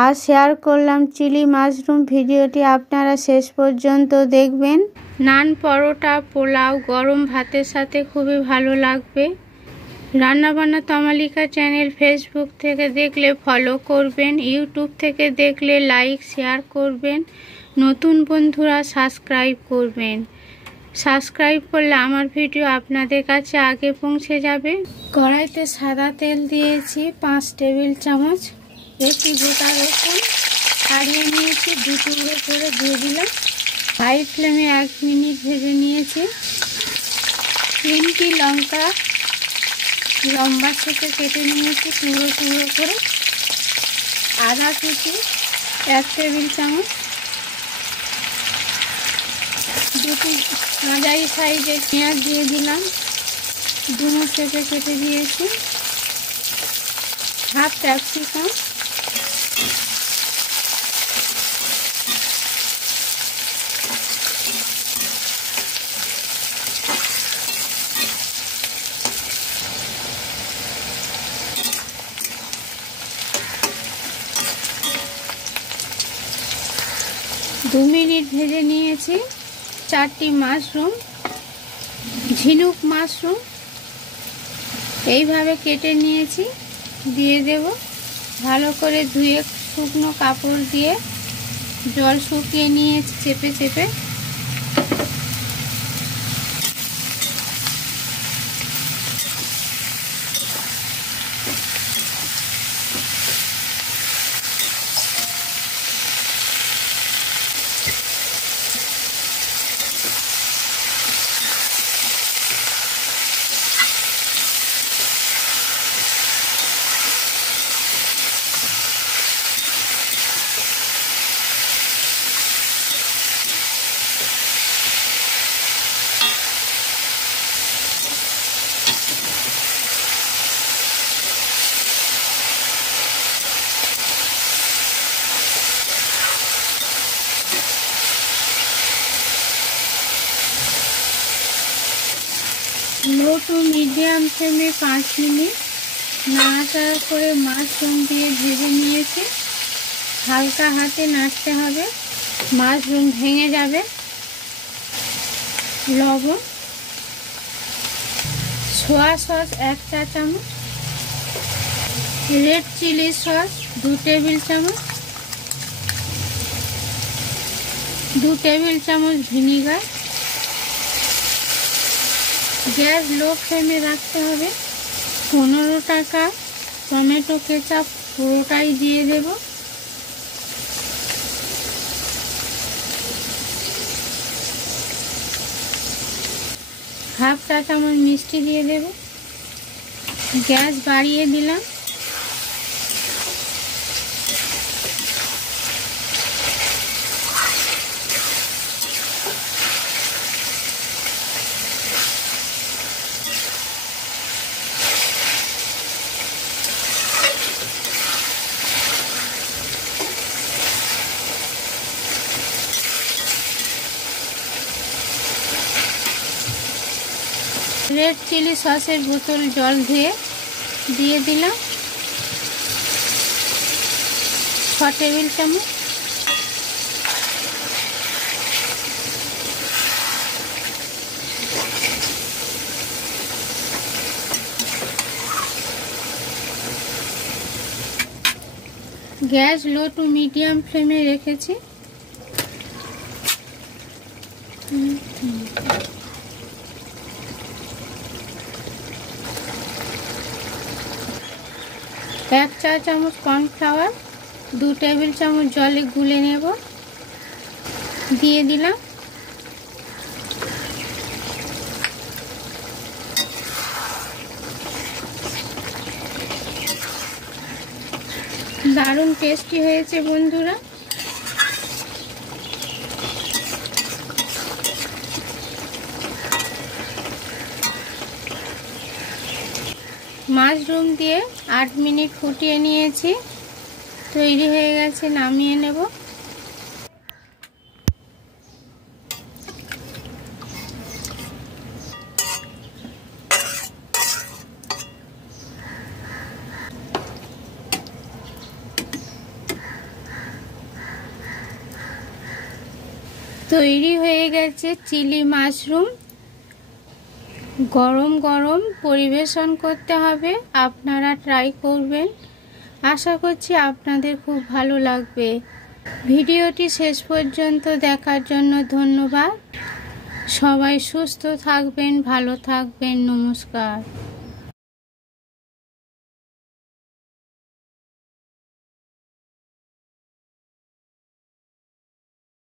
আর share করলাম chilli mushroom. ভিডিওটি আপনারা শেষ পর্যন্ত দেখবেন। নান, পরোটা, পোলাও, গরম ভাতের সাথে খুবই ভালো লাগবে। রান্নাবান্না তমালিকা চ্যানেল ফেসবুক থেকে দেখলে ফলো করবেন, ইউটিউব থেকে দেখলে লাইক শেয়ার করবেন, নতুন বন্ধুরা সাবস্ক্রাইব করবেন। সাবস্ক্রাইব করলে আমার ভিডিও আপনাদের কাছে আগে পৌঁছে যাবে। কড়াইতে সাদা তেল দিয়েছি 5 টেবিল চামচ। একটি গোটা রসুন ছাড়িয়ে নিয়েছি, 2 টুকরো করে দিয়ে দিলাম। হাই ফ্লেমে 1 মিনিট ভেজে নিয়েছি। 3টি লঙ্কা লম্বা শেপে কেটে নিয়েছি টুকরো টুকরো করে। আদা কুচি 1 টেবিল চামচ। 2টি মাঝারি সাইজের পেঁয়াজ দিয়ে দিলাম, ডুমো শেপে কেটে দিয়েছি। হাফ ক্যাপসিকাম, দু মিনিট ভেজে নিয়েছি। 4টি মাশরুম, ঝিনুক মাশরুম এইভাবে কেটে নিয়েছি, দিয়ে দেব। ভালো করে ধুয়ে শুকনো কাপড় দিয়ে জল শুকিয়ে নিয়েছি চেপে চেপে। লো টু মিডিয়াম ফ্লেমে 5 মিনিট নাড়াচাড়া করে মাশরুম দিয়ে ভেজে নিয়েছি। হালকা হাতে নাড়তে হবে, মাশরুম ভেঙে যাবে। লবণ, সোয়া সস 1 চা চামচ, রেড চিলি সস 2 টেবিল চামচ, 2 টেবিল চামচ ভিনিগার। গ্যাস লো ফ্লেমে রাখতে হবে। 15 টাকা টমেটো কেচাপ পুরোটাই দিয়ে দেব। হাফ চা চামচ মিষ্টি দিয়ে দেব। গ্যাস বাড়িয়ে দিলাম। রেড চিলি সসের বোতল জল ধুয়ে দিয়ে দিলাম 6 টেবিল চামচ। গ্যাস লো টু মিডিয়াম ফ্লেমে রেখেছি। এক চা চামচ কর্নফ্লাওয়ার 2 টেবিল চামচ জলে গুলে নেব, দিয়ে দিলাম। দারুণ টেস্টি হয়েছে বন্ধুরা। মাশরুম দিয়ে 8 মিনিট ফুটিয়ে নিয়েছি, তৈরি হয়ে গেছে, নামিয়ে নেব। তৈরি হয়ে গেছে চিলি মাশরুম। গরম গরম পরিবেশন করতে হবে। আপনারা ট্রাই করবেন, আশা করছি আপনাদের খুব ভালো লাগবে। ভিডিওটি শেষ পর্যন্ত দেখার জন্য ধন্যবাদ। সবাই সুস্থ থাকবেন, ভালো থাকবেন। নমস্কার।